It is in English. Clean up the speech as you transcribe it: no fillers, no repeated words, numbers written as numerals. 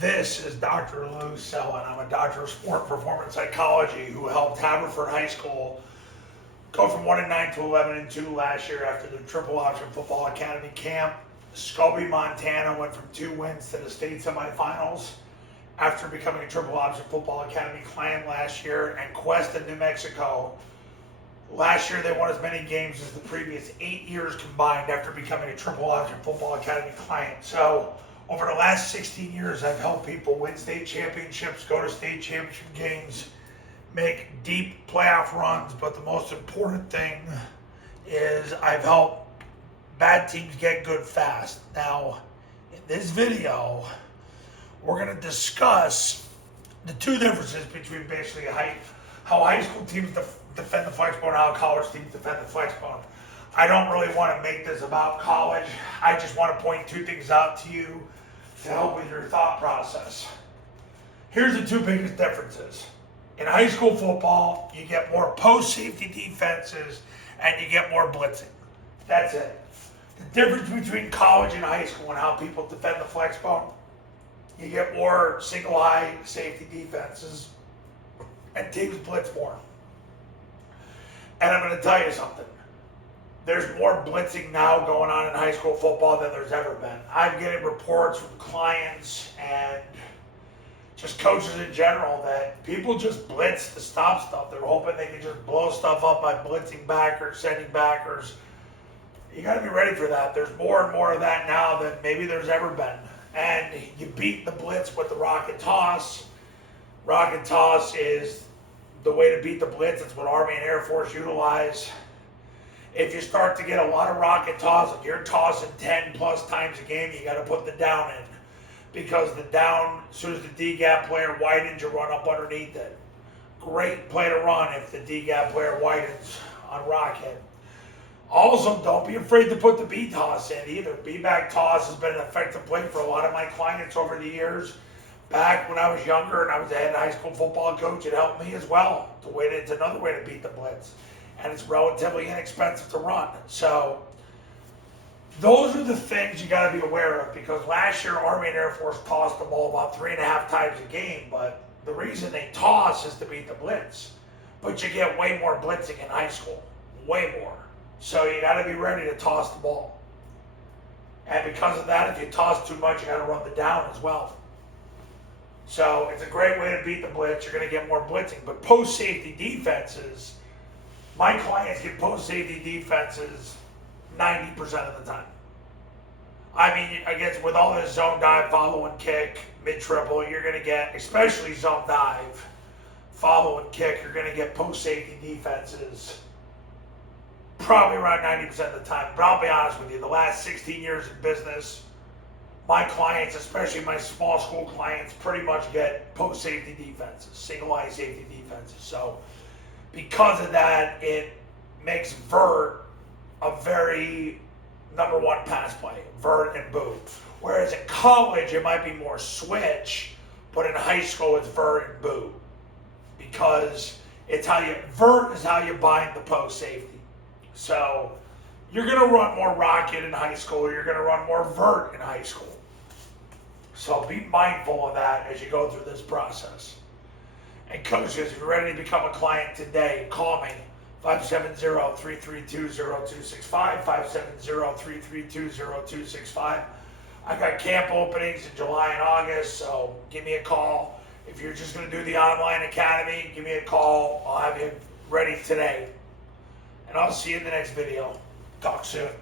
This is Dr. Lou Sellen. I'm a doctor of sport performance psychology who helped Haverford High School go from 1-9 to 11-2 last year after the Triple Option Football Academy camp. Scobie, Montana went from 2 wins to the state semifinals after becoming a Triple Option Football Academy client last year. And Quest in New Mexico, last year they won as many games as the previous 8 years combined after becoming a Triple Option Football Academy client. So over the last 16 years, I've helped people win state championships, go to state championship games, make deep playoff runs, but the most important thing is I've helped bad teams get good fast. Now, in this video, we're going to discuss the two differences between basically how high school teams defend the Flexbone and how college teams defend the Flexbone. I don't really want to make this about college. I just want to point two things out to you to help with your thought process. Here's the two biggest differences. In high school football, you get more post-safety defenses and you get more blitzing. That's it. The difference between college and high school and how people defend the Flexbone, you get more single-high safety defenses and teams blitz more. And I'm going to tell you something. There's more blitzing now going on in high school football than there's ever been. I'm getting reports from clients and just coaches in general that people just blitz to stop stuff. They're hoping they can just blow stuff up by blitzing backers, sending backers. You got to be ready for that. There's more and more of that now than maybe there's ever been. And you beat the blitz with the rocket toss. Rocket toss is the way to beat the blitz. It's what Army and Air Force utilize. If you start to get a lot of rocket toss, if you're tossing 10 plus times a game, you got to put the down in. Because the down, as soon as the D-gap player widens, you run up underneath it. Great play to run if the D-gap player widens on rocket. Also, don't be afraid to put the B-toss in either. B-back toss has been an effective play for a lot of my clients over the years. Back when I was younger and I was a head high school football coach, it helped me as well. It's another way to beat the blitz. And it's relatively inexpensive to run. So those are the things you got to be aware of, because last year Army and Air Force tossed the ball about 3.5 times a game, but the reason they toss is to beat the blitz. But you get way more blitzing in high school, way more. So you got to be ready to toss the ball. And because of that, if you toss too much, you got to run the down as well. So it's a great way to beat the blitz. You're going to get more blitzing. But post-safety defenses, my clients get post-safety defenses 90% of the time. I mean, I guess with all this zone dive, follow and kick, mid-triple, you're going to get, especially zone dive, follow and kick, you're going to get post-safety defenses probably around 90% of the time. But I'll be honest with you, the last 16 years in business, my clients, especially my small school clients, pretty much get post-safety defenses, single-eye safety defenses. So because of that, it makes vert a very #1 pass play, vert and boot. Whereas in college, it might be more switch, but in high school, it's vert and boot. Because vert is how you bind the post safety. So you're going to run more rocket in high school, you're going to run more vert in high school. So be mindful of that as you go through this process. And coaches, if you're ready to become a client today, call me, 570-332-0265, 570-332-0265. I got camp openings in July and August, so give me a call. If you're just going to do the online academy, give me a call. I'll have you ready today. And I'll see you in the next video. Talk soon.